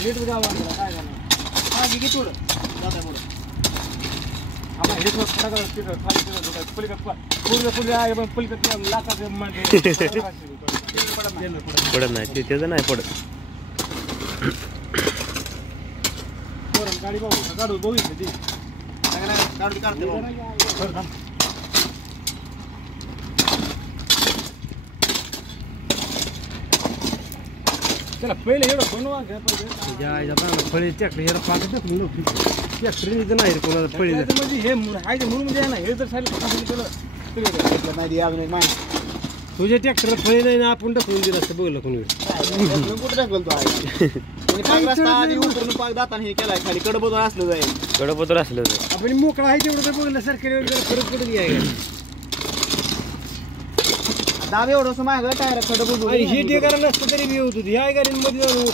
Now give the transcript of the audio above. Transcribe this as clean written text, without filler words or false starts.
नीट जावं लागलं काय झालं हा घे थोडं जाता पुढं आम्हाला हे थोडं फटाका खाली पलीकडे पुढे आहे पण पलीकडे लाखाचे पडत नाही ते त्याचं नाही पडत गाडी काढू बघितली ती गाडी काढते त्याला पहिले एवढं बनवा फळी ट्रॅक्टर ह्याला पाणी टाकून ट्रॅक्टर नाही रे कोणाला फळी म्हणजे हे हायचं म्हणून म्हणजे ना हे जर साईड नाही अजून एक माहिती तुझ्या ट्रॅक्टर फळी नाही ना आपण टाकून दिलं असतं बघलं कोणी कुठं टाकल तो पाक दाताने हे केलाय खाली कडबोदर असलं जाईल कडपत्र असलं आपण मोकळा आहे तेवढं तर बघलं सरकारी फरक पडत घ्यायला दाब एवढं मागं टायर कडबोदर हे टेकारा नसतं तरी मी होत होती ह्या गाडीमध्ये